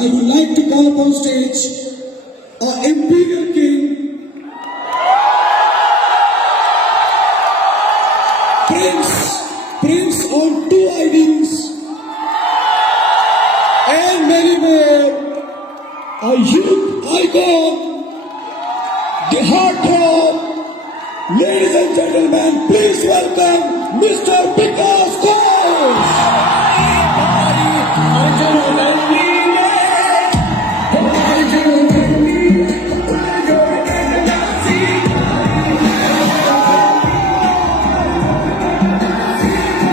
I would like to call upon stage our Imperial King, Prince on 2 IDs, and many more, a youth icon, the heartthrob. Ladies and gentlemen, please welcome Mr. Vikas Ghosh.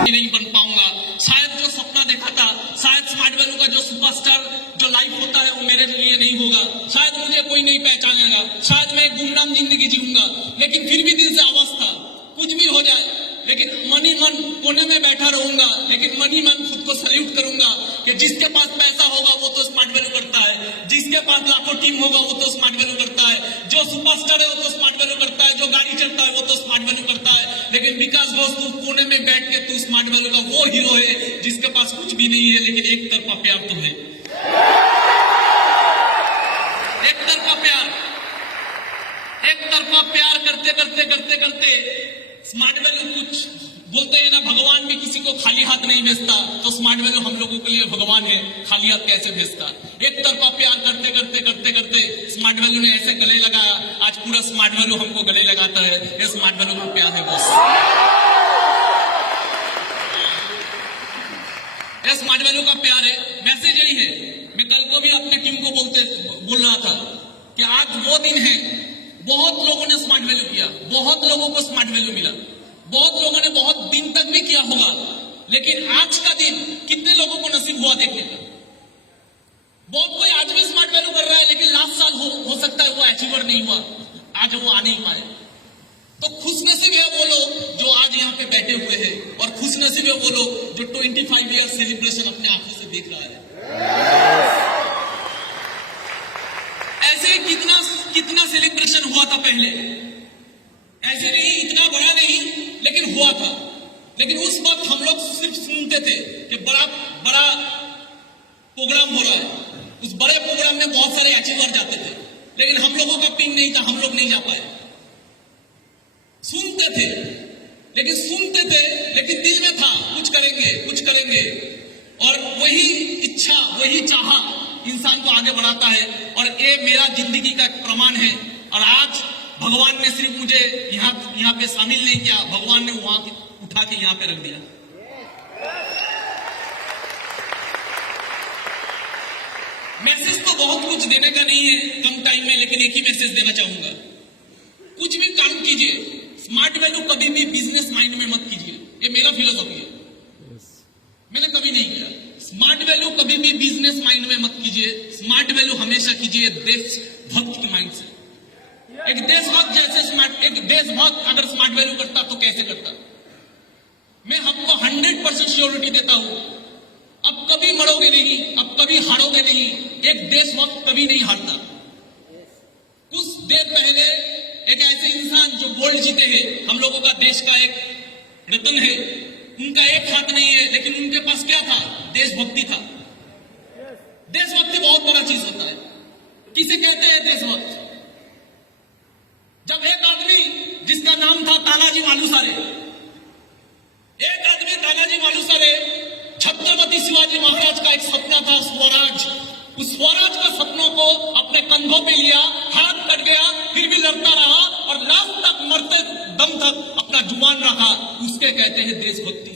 नहीं बन पाऊंगा, शायद जो सपना देखा था, शायद smart value का जो सुपरस्टार जो लाइफ होता है वो मेरे लिए नहीं होगा, शायद मुझे कोई नहीं पहचानेगा, शायद मैं गुमनाम जिंदगी जीऊंगा, लेकिन फिर भी दिल से आवाज था, कुछ भी हो जाए, लेकिन मन ही मन कोने में बैठा रहूंगा, लेकिन मन ही मन खुद को सैल्यूट करूंगा कि जिसके पास पैसा होगा वो तो स्मार्ट वैल्यू करता है, जिसके पास लाखों टीम होगा वो तो स्मार्ट वैल्यू करता है, जो सुपरस्टार है वो तो स्मार्ट वैल्यू करता है, जो गाड़ी चलता है वो तो स्मार्ट वैल्यू करता है, लेकिन विकास घोष तू कोने में बैठ के तू स्मार्ट वैल्यू का वो हीरो है जिसके पास कुछ भी नहीं है, लेकिन एक तरफा प्यार तो है, एक तरफा प्यार करते करते करते करते स्मार्ट वैल्यू कुछ बोलते हैं ना, भगवान भी किसी को खाली हाथ नहीं भेजता, तो स्मार्ट वैल्यू हम लोगों के लिए भगवान है, खाली हाथ कैसे भेजता। एक तरफा प्यार करते करते करते करते स्मार्ट वैल्यू ने ऐसे गले लगाया, आज पूरा स्मार्ट वैल्यू हमको गले लगाता है, ये स्मार्ट वैल्यू को प्यार है बस, ये स्मार्ट वैल्यू का प्यार है। मैसेज यही है, मैं कल को भी अपने टीम को बोल रहा था कि आज वो दिन है, बहुत लोगों ने स्मार्ट वैल्यू किया, बहुत लोगों को स्मार्ट वैल्यू मिला, बहुत लोगों ने बहुत दिन तक भी किया होगा, लेकिन आज का दिन कितने लोगों को नसीब हुआ देखने का। बहुत कोई आज भी स्मार्ट वैल्यू कर रहा है, लेकिन लास्ट साल हो सकता है वो अचीवर नहीं हुआ, आज वो आ नहीं पाए। तो खुशनसीब है वो लोग जो आज यहाँ पे बैठे हुए हैं, और खुशनसीब है वो लोग जो 25 ईयर सेलिब्रेशन अपने आंखों से देख रहा है। ऐसे कितना सेलिब्रेशन हुआ था पहले, ऐसे नहीं, इतना बड़ा नहीं, लेकिन हुआ था। लेकिन उस वक्त हम लोग सिर्फ सुनते थे कि बड़ा प्रोग्राम हो रहा है, उस बड़े प्रोग्राम में बहुत सारे अचीवर जाते थे, लेकिन हम लोगों का पिन नहीं था, हम लोग नहीं जा पाए। सुनते थे लेकिन दिल में था कुछ करेंगे, और वही इच्छा वही चाह इंसान को आगे बढ़ाता है, और ये मेरा जिंदगी का एक प्रमाण है। और आज भगवान ने सिर्फ मुझे यहाँ पे शामिल नहीं किया, भगवान ने वहां उठा के यहाँ पे रख दिया। मैसेज तो बहुत कुछ देने का नहीं है कम टाइम में, लेकिन एक ही मैसेज देना चाहूंगा, कुछ भी काम कीजिए, स्मार्ट वैल्यू कभी भी बिजनेस माइंड में मत कीजिए, ये मेरा फिलोसॉफी है, मैंने कभी नहीं किया। स्मार्ट वैल्यू कभी भी बिजनेस माइंड में मत कीजिए, स्मार्ट वैल्यू हमेशा कीजिए देशभक्त के माइंड से। एक देशभक्त अगर स्मार्ट वैल्यू करता तो कैसे करता? मैं हमको 100% श्योरिटी देता हूं, अब कभी मरोगे नहीं, अब कभी हारोगे नहीं, एक देशभक्त कभी नहीं हारता। कुछ देर पहले एक ऐसे इंसान जो गोल्ड जीते हैं, हम लोगों का देश का एक रत्न है, उनका एक हाथ नहीं है, लेकिन उनके पास क्या था? देशभक्ति था। देशभक्ति बहुत बड़ा चीज होता है। किसे कहते हैं देशभक्त? जब एक आदमी जिसका नाम था तानाजी मालुसरे, छत्रपति शिवाजी महाराज का एक सपना था स्वराज, उस स्वराज का सपनों को अपने कंधों पे लिया, हाथ कट गया, फिर भी लड़ता रहा, और लास्ट तक मरते दम तक अपना जुबान रखा, उसके कहते हैं देशभक्ति।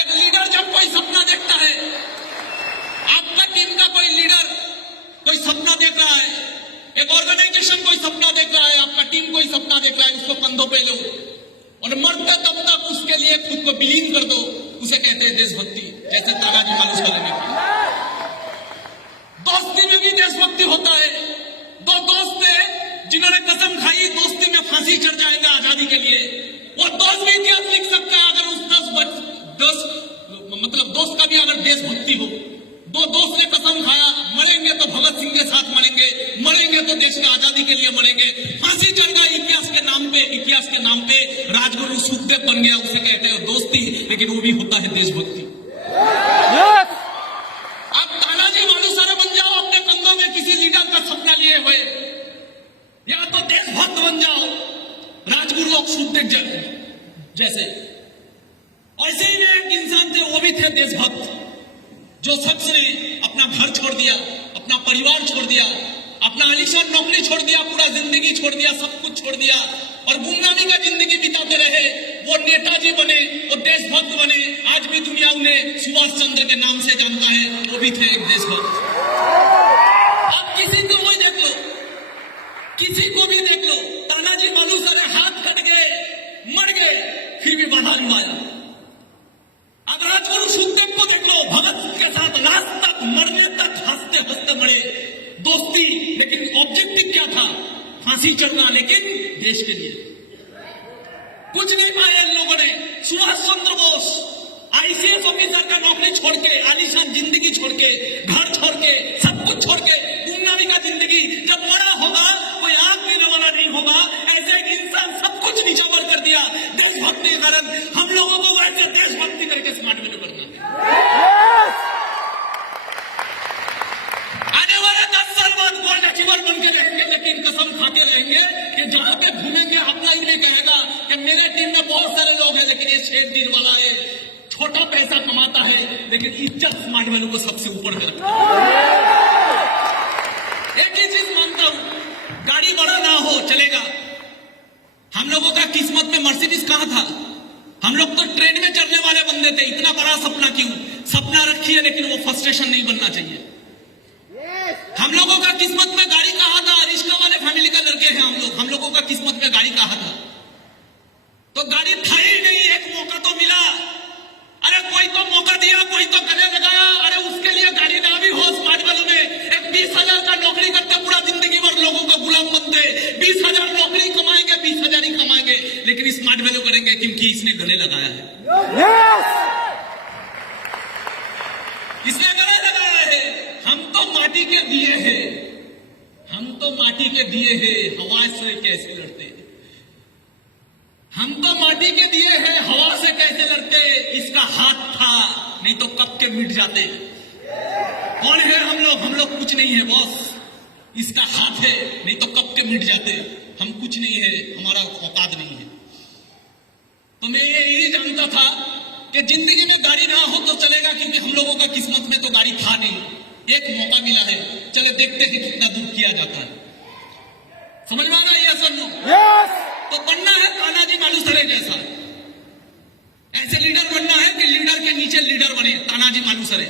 एक लीडर जब कोई सपना देखता है, आपका टीम का कोई लीडर कोई सपना देख रहा है, एक ऑर्गेनाइजेशन कोई सपना देख रहा है, आपका टीम कोई सपना देख रहा है, उसको कंधों पे लो और मरते दम तक उसके लिए खुद को विलीन कर दो, उसे कहते हैं देशभक्ति। जैसे तानाजी मालुसरे ने किया। दोस्ती में भी देशभक्ति होता है। दो दोस्त थे जिन्होंने कसम खाई दोस्ती में फांसी चढ़ जाएगा आजादी के लिए, वो दोस्त भी इतिहास लिख सकता है अगर उस दोस्त का भी अगर देशभक्ति हो। दो दोस्त ने कसम खाया, मरेंगे तो भगत सिंह के साथ मरेंगे तो देश की आजादी के लिए मरेंगे, फांसी चढ़ गई इतिहास के नाम पे राजगुरु सुखदेव बन गया, उसे कहते हैं दोस्ती, लेकिन वो भी होता है देशभक्ति। अब तानाजी देशभक्त, जो शख्स ने अपना घर छोड़ दिया, अपना परिवार छोड़ दिया, अपना आलीशान नौकरी छोड़ दिया, पूरा जिंदगी छोड़ दिया, सब कुछ छोड़ दिया और गुमनामी का जिंदगी बिताते रहे, वो नेताजी बने, वो देशभक्त बने। आज भी दुनिया उन्हें सुभाष चंद्र के नाम से जानता है, वो भी थे एक देशभक्त। अब किसी को भी देख लो, किसी को भी देख लो, तानाजी मालूसरे हाथ कट गए, मर गए, फिर भी बाधा निभाया। अब राजगुरु सुखदेव को देख लो, भगत के साथ लास्ट तक, मरने तक हंसते हंसते मरे, दोस्ती, लेकिन ऑब्जेक्टिव क्या था? फांसी चढ़ना, लेकिन देश के लिए कुछ नहीं पाया इन लोगों ने। सुभाष चंद्र बोस आईसीएस ऑफिसर का नौकरी छोड़ के, आलीशान जिंदगी छोड़ के, घर छोड़ के, सब कुछ छोड़ के, गुमनामी का जिंदगी, जब मरा होगा कोई आग देने वाला नहीं होगा, ऐसे एक इंसान सब कुछ नीचावर कर दिया देशभक्ति के कारण। हम लोगों को वैसे देशभक्ति करके स्मार्ट वैल्यू करना है। आने वाले 10 साल बाद गोल्ड अचीवर बन के रहेंगे, लेकिन कसम खाते रहेंगे कि जहां पे घूमेंगे अपना ही नहीं कहेगा कि मेरे टीम में बहुत सारे लोग हैं, लेकिन ये शेर दिन वाला है, छोटा पैसा कमाता है, लेकिन इज्जत स्मार्ट वैल्यू को सबसे ऊपर में रखता है। एक ही चीज मानता हूं, गाड़ी बड़ा ना हो चलेगा। हम लोगों का किस्मत में मर्सिडीज कहां था? हम लोग तो ट्रेन में चढ़ने वाले बंदे थे। इतना बड़ा सपना क्यों? सपना रखिए, लेकिन वो फ्रस्ट्रेशन नहीं बनना चाहिए। हम लोगों का किस्मत में गाड़ी कहां था? रिश्ता वाले फैमिली का लड़के हैं हम लोगों का किस्मत में गाड़ी कहां था? तो गाड़ी था ही नहीं। एक मौका तो मिला, अरे कोई तो मौका दिया, कोई तो गले लगाया, अरे उसके लिए गाड़ी ना भी हो स्मार्ट वैल्यू में। एक 20,000 का नौकरी करते, पूरा जिंदगी भर लोगों का गुलाम बनते, 20,000 नौकरी कमाएंगे, 20,000 ही कमाएंगे, लेकिन स्मार्ट वैल्यू करेंगे क्योंकि इसने गले लगाया है। इसने गले लगाया है। हम तो माटी के दिए हैं, हम तो माटी के दिए हैं, हवा से कैसे लड़ते? हम तो माटी के दिए हैं, हवा से कैसे लड़ते? इसका हाथ था, नहीं तो कब के मिट जाते। कौन है हम लोग? हम लोग कुछ नहीं है बॉस। इसका हाथ है, नहीं तो कब के मिट जाते। हम कुछ नहीं है, हमारा औकात नहीं है। तो मैं यही जानता था कि जिंदगी में गाड़ी ना हो तो चलेगा, क्योंकि हम लोगों का किस्मत में तो गाड़ी था नहीं। एक मौका मिला है, चले देखते हैं कितना दूर किया जाता है। समझ में आ रहा है या सुनो? तो बनना है तानाजी मालूसरे जैसा, ऐसे लीडर बनना है कि लीडर के नीचे लीडर बने, तानाजी मालूसरे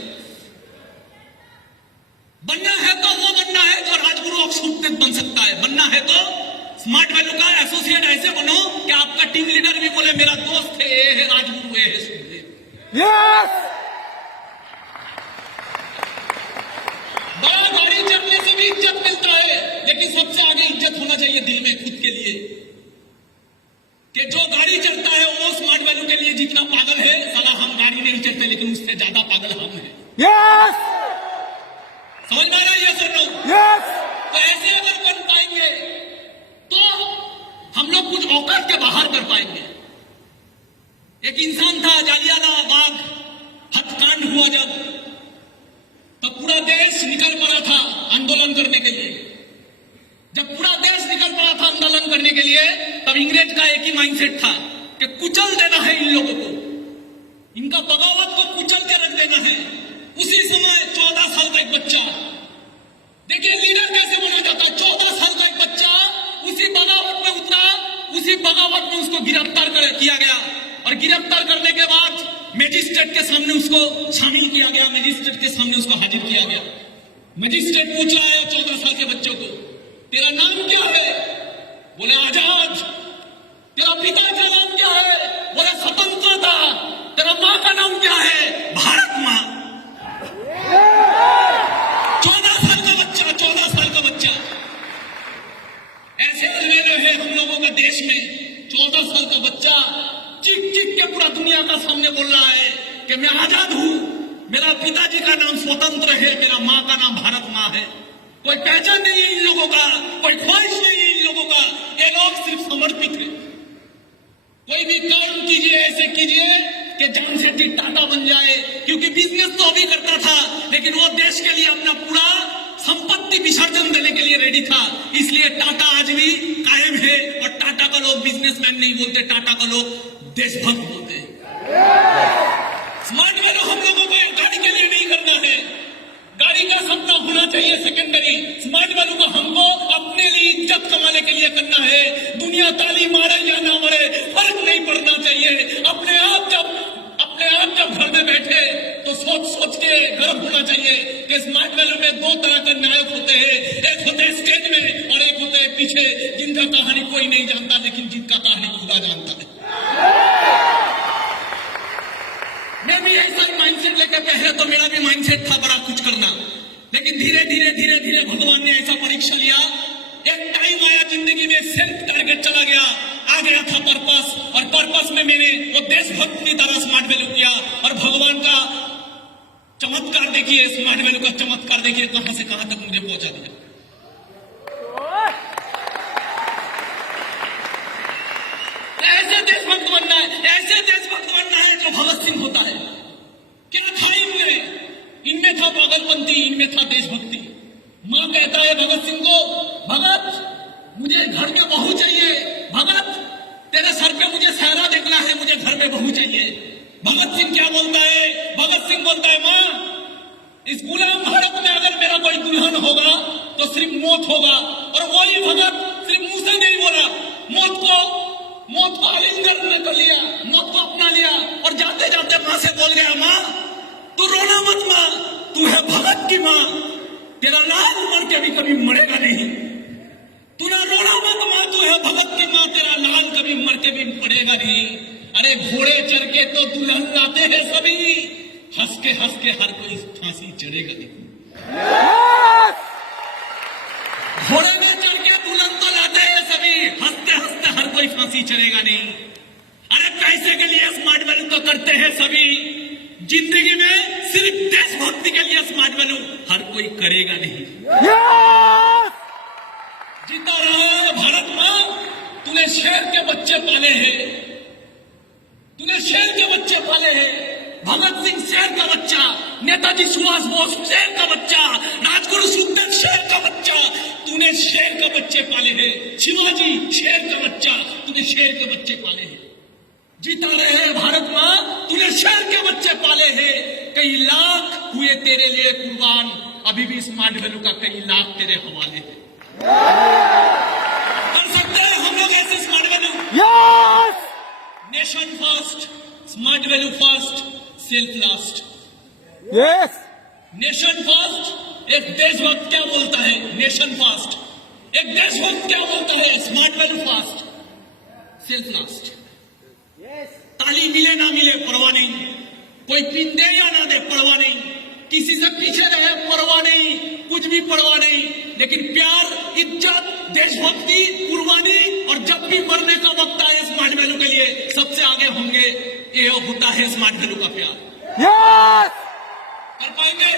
बनना है। तो वो बनना है जो राजगुरु अक्षुब्ध बन सकता है। बनना है तो स्मार्ट वैल्यू का एसोसिएट ऐसे बनो कि आपका टीम लीडर भी बोले मेरा दोस्त है, ये है राजगुरु, ये है सुखदेव। बड़ा गाड़ी चढ़ने से भी इज्जत मिलता है, लेकिन सबसे आगे इज्जत होना चाहिए दिल में खुद के लिए, कि जो गाड़ी चढ़ता है वो स्मार्ट वैल्यू के लिए जितना पागल है, साला हम गाड़ी नहीं चढ़ते, लेकिन उससे ज्यादा पागल हम हैं। समझ में आया ये सुनो? तो ऐसे अगर बन पाएंगे तो हम लोग कुछ औकात के बाहर कर पाएंगे। एक इंसान था, जालियाला बाग हत्याकांड हुआ जब पूरा देश निकल पड़ा था आंदोलन करने के लिए। जब पूरा देश निकल पड़ा था आंदोलन करने के लिए, तब इंग्रेज का एक ही माइंडसेट था कि कुचल देना है इन लोगों को, इनका बगावत को कुचल के रख देना है। उसी समय 14 साल का एक बच्चा, देखिए लीडर कैसे बना जाता। 14 साल का एक बच्चा उसी बगावत में उतरा, उसी बगावत में उसको गिरफ्तार किया गया, और गिरफ्तार करने के बाद मजिस्ट्रेट के सामने उसको शामिल किया गया, मजिस्ट्रेट के सामने उसको हाजिर किया गया। मजिस्ट्रेट पूछ रहा है 14 साल के बच्चों को, तेरा नाम क्या है? बोले आजाद। तेरा पिता का नाम क्या है? बोले स्वतंत्रता। तेरा माँ का नाम क्या है? भारत माँ। 14 साल का बच्चा, 14 साल का बच्चा। ऐसे अलमेले है हम लोगों का देश में। 14 साल का बच्चा चीख चीख के पूरा दुनिया का सामने बोल रहा है कि मैं आजाद हूं, मेरा पिताजी का नाम स्वतंत्र है, मेरा माँ का नाम भारत माँ है। कोई पहचान नहीं है इन लोगों का, कोई ख्वाहिश नहीं है इन लोगों का। ये लोग सिर्फ समर्पित है। कोई भी काम कीजिए, ऐसे कीजिए कि जान से टाटा बन जाए, क्योंकि बिजनेस तो अभी करता था, लेकिन वो देश के लिए अपना पूरा संपत्ति विसर्जन देने के लिए रेडी था। इसलिए टाटा आज भी कायम है, और टाटा का लोग बिजनेसमैन नहीं बोलते, टाटा का लोग देशभक्त बोलते हैं। स्मार्ट वैल्यू हम लोगों को गाड़ी के लिए नहीं करना है, गाड़ी का सपना होना चाहिए सेकेंडरी। स्मार्ट वैल्यू को हमको अपने लिए इज्जत कमाने के लिए करना है। दुनिया ताली मारे या ना मारे फर्क नहीं पड़ना चाहिए। अपने आप जब घर में बैठे तो सोच के गर्व होना चाहिए कि स्मार्ट वैल्यू में दो तरह के नायक होते हैं, एक होते हैं स्टेज में और एक होते हैं पीछे, जिनका कहानी कोई नहीं जानता लेकिन जिनका कहानी खुदा जानता है। मैं भी ऐसा माइंडसेट लेकर पहले तो मेरा भी माइंडसेट था बड़ा कुछ करना, लेकिन धीरे धीरे भगवान ने ऐसा परीक्षा लिया। एक टाइम आया जिंदगी में सेल्फ टारगेट चला गया, आ गया था पर्पस, और पर्पस में मैंने वो देशभक्त की तरह स्मार्ट वैल्यू किया। और भगवान का चमत्कार देखिए, स्मार्ट वैल्यू का चमत्कार देखिए कहां से कहां तक मुझे पहुंचा दिया। ऐसे देशभक्त बनना है, ऐसे देशभक्त बनना है जो भगत सिंह होता है। क्या था इनमें था पागलपंती, इनमें था देशभक्ति। मां कहता है भगत सिंह को, भगत मुझे घर में बहू चाहिए, भगत तेरे सर पे मुझे सहरा देखना है, मुझे घर में बहू चाहिए। भगत सिंह क्या बोलता है? भगत सिंह बोलता है, मां इस गुलाम भारत में अगर मेरा कोई दुल्हन होगा तो सिर्फ मौत होगा। और वही भगत सिर्फ मुंह से नहीं बोला, मौत को आलिंगन में कर लिया, मौत को अपना लिया और जाते जाते मां से बोल गया, मां तू रोना मत, मां तू है भगत की मां, तेरा लाल मर के भी कभी मरेगा नहीं। तू ना रोना मत मां, तू है भगत की मां, तेरा लाल कभी मर के भी मरेगा नहीं। अरे घोड़े चढ़ के तो दुल्हन लाते हैं सभी, हंस के हर कोई फांसी चढ़ेगा नहीं। घोड़े में चढ़ के दुल्हन तो लाते हैं सभी, हंसते हर कोई फांसी चढ़ेगा नहीं। अरे पैसे के लिए स्मार्ट वैल्यू तो करते हैं सभी, जिंदगी में सिर्फ देशभक्ति के लिए स्मार्ट वैल्यू हर कोई करेगा नहीं। जीता रहा भारत मां, तूने शेर के बच्चे पाले हैं, तूने शेर के बच्चे पाले हैं। भगत सिंह शेर का बच्चा, नेताजी सुभाष बोस शेर का बच्चा, राजगुरु सुखदेव शेर का बच्चा, तूने शेर के बच्चे पाले हैं। शिवाजी शेर का बच्चा, तूने शेर के बच्चे पाले हैं। जीता रहे भारत मां, तूने शेर के बच्चे पाले हैं। कई लाख हुए तेरे लिए कुर्बान, अभी भी स्मार्ट वैल्यू का कई लाख तेरे हवाले है। कर सकते हैं हम लोग ऐसे smart value? Nation first, smart value first, self last. Nation first, एक देशभक्त क्या बोलता है? Nation first. एक देशभक्त क्या बोलता है? Smart value first, self last. ताली मिले ना मिले परवाह नहीं, कोई पिन दे या ना दे परवाह नहीं, किसी से पीछे रहे परवाह नहीं, कुछ भी परवाह नहीं, लेकिन प्यार, इज्जत, देशभक्ति, कुर्बानी, और जब भी मरने का वक्त आए स्मार्ट वैल्यू के लिए सबसे आगे होंगे। ये होता है स्मार्ट वैल्यू का प्यार। कर पाएंगे?